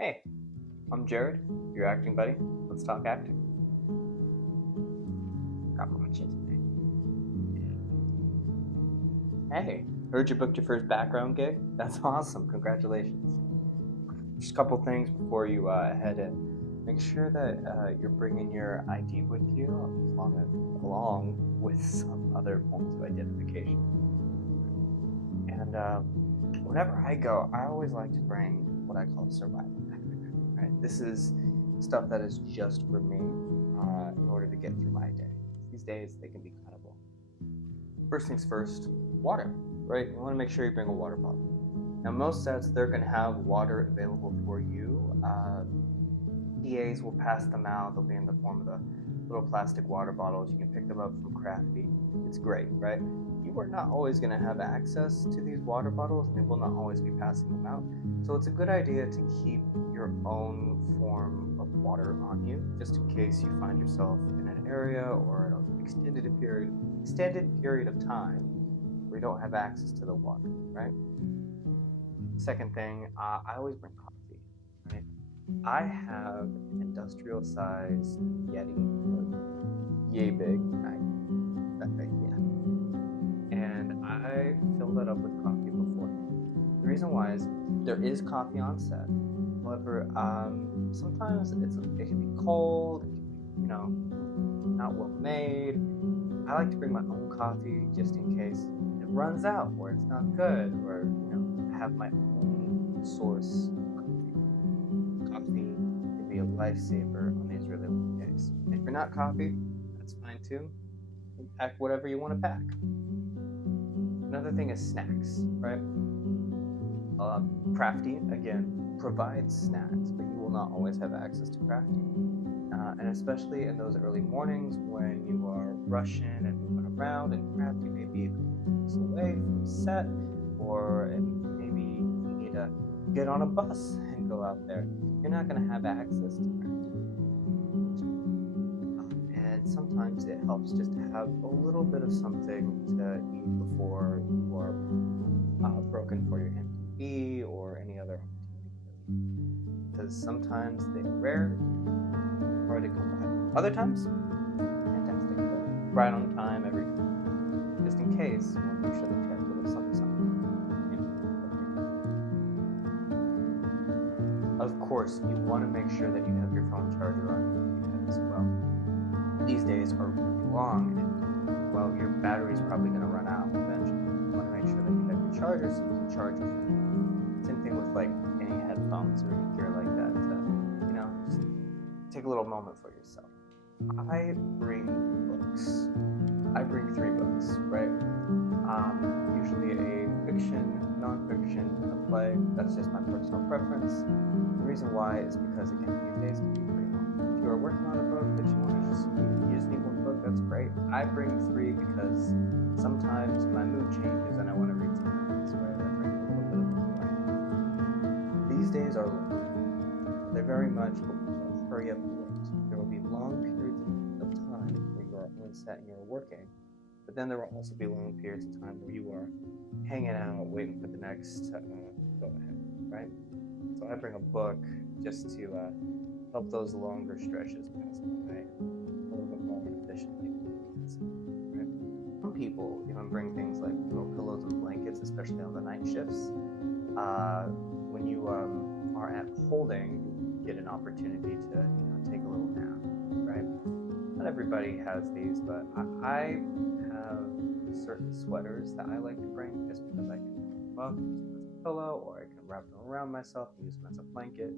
Hey, I'm Jared, your acting buddy. Let's talk acting. Got watch it today. Hey, heard you booked your first background gig? That's awesome. Congratulations. Just a couple things before you head in. Make sure that you're bringing your ID with you, along with some other forms of identification. And whenever I go, I always like to bring what I call a survival pack. Right? This is stuff that is just for me in order to get through my day. These days, they can be incredible. First things first, water. Right? You want to make sure you bring a water bottle. Now, most sets they're going to have water available for you. DAs will pass them out. They'll be in the form of the little plastic water bottles. You can pick them up from Crafty. It's great, right? You are not always going to have access to these water bottles, and they will not always be passing them out. So it's a good idea to keep your own form of water on you, just in case you find yourself in an area or in an extended period of time where you don't have access to the water, right? Second thing, I always bring coffee, right? I have an industrial sized Yeti, yay big, that big, yeah. And I fill that up with coffee beforehand. The reason why is there is coffee on set. However, sometimes it can be cold, it can be, not well made. I like to bring my own coffee just in case it runs out or it's not good, or I have my own source of coffee. Coffee can be a lifesaver on these really long days. If you're not coffee, that's fine too. You pack whatever you want to pack. Another thing is snacks, right? Crafty, again, provides snacks, but you will not always have access to Crafty. And especially in those early mornings when you are rushing and moving around, and Crafty may be a couple blocks away from set, or maybe you need to get on a bus and go out there. You're not going to have access to Crafty. And sometimes it helps just to have a little bit of something to eat before you are broken for your MTV or any other opportunity. Because sometimes they are rare, hard to come by. Other times, fantastic. Right on time every time. Just in case, you want to make sure that you have a little something, something. Of course, you want to make sure that you have your phone charger on you as well. These days are really long, and well, your battery's probably going to run out eventually. You want to make sure that you have your charger so you can charge it. Same thing with like any headphones or any gear like that. Just take a little moment for yourself. I bring books. I bring 3 books, right? Usually a fiction, non-fiction, and a play. That's just my personal preference. The reason why is because again, these days can be pretty long. If you are working on a book that you want to you just need 1 book, that's great. I bring 3 because sometimes my mood changes and I want to read something else, right? I bring a little bit of variety. These days are long. They're very much hurry up and wait. There will be long periods of time where you are on set and you're working, but then there will also be long periods of time where you are hanging out, waiting for the next go ahead, right? So I bring a book just to help those longer stretches pass by a little bit more efficiently. Right? Some people even bring things like pillows and blankets, especially on the night shifts. When you are at holding, you get an opportunity to take a little nap, right? Not everybody has these, but I have certain sweaters that I like to bring just because I can use them as a pillow, or I can wrap them around myself and use them as a blanket,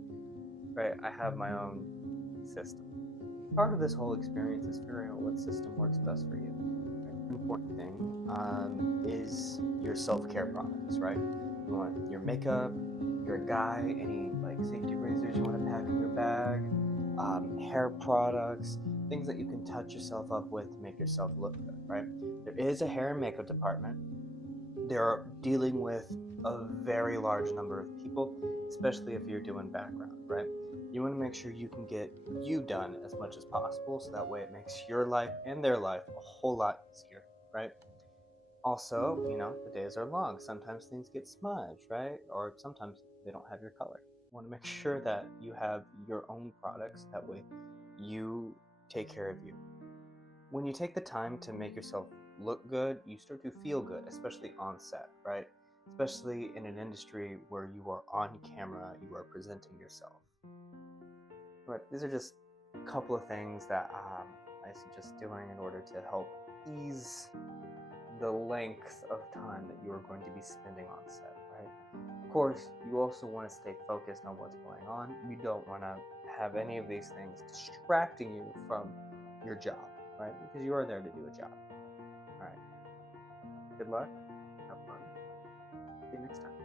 right? I have my own system. Part of this whole experience is figuring out what system works best for you. The important thing is your self-care products, right? You want your makeup, you're a guy, any like safety razors you want to pack in your bag, hair products, things that you can touch yourself up with to make yourself look good, right? There is a hair and makeup department. They're dealing with a very large number of people, especially if you're doing background, right? You want to make sure you can get you done as much as possible, so that way it makes your life and their life a whole lot easier, right? Also, the days are long. Sometimes things get smudged, right? Or sometimes they don't have your color. want to make sure that you have your own products. That way, you take care of you. When you take the time to make yourself look good, you start to feel good, especially on set, right? Especially in an industry where you are on camera, you are presenting yourself. But these are just a couple of things that I suggest doing in order to help ease the length of time that you are going to be spending on set, right? Of course, you also want to stay focused on what's going on. You don't want to have any of these things distracting you from your job, right? Because you are there to do a job. All right. Good luck. Have fun. See you next time.